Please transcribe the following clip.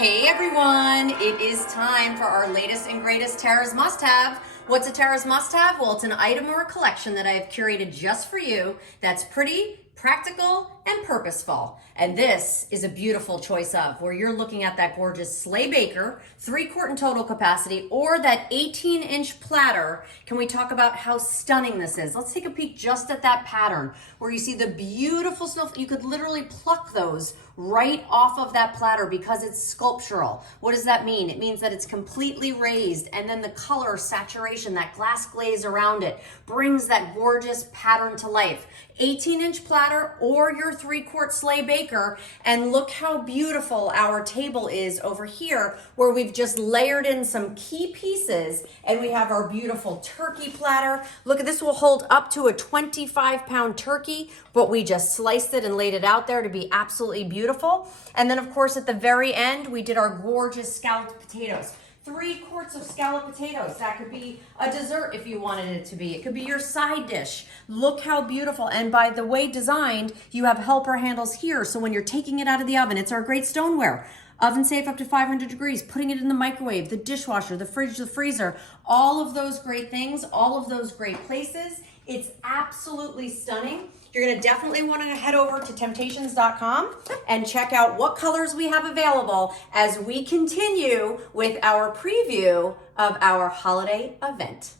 Hey everyone, it is time for our latest and greatest Tara's must-have. What's a Tara's must-have? Well, it's an item or a collection that I've curated just for you that's pretty, practical, and purposeful. And this is a beautiful choice of where you're looking at that gorgeous sleigh baker, 3-quart in total capacity, or that 18-inch platter. Can we talk about how stunning this is? Let's take a peek just at that pattern where you see the beautiful snowflake. You could literally pluck those right off of that platter because it's sculptural. What does that mean? It means that it's completely raised, and then the color saturation, that glass glaze around it, brings that gorgeous pattern to life. 18-inch platter or your 3-quart sleigh baker, and look how beautiful our table is over here where we've just layered in some key pieces, and we have our beautiful turkey platter. Look, at this will hold up to a 25-pound turkey, but we just sliced it and laid it out there to be absolutely beautiful. And then of course at the very end we did our gorgeous scalloped potatoes. 3 quarts of scalloped potatoes. That could be a dessert if you wanted it to be. It could be your side dish. Look how beautiful. And by the way designed, you have helper handles here. So when you're taking it out of the oven, it's our great stoneware. Oven safe up to 500 degrees, putting it in the microwave, the dishwasher, the fridge, the freezer, all of those great things, all of those great places. It's absolutely stunning. You're gonna definitely wanna head over to temp-tations.com and check out what colors we have available as we continue with our preview of our holiday event.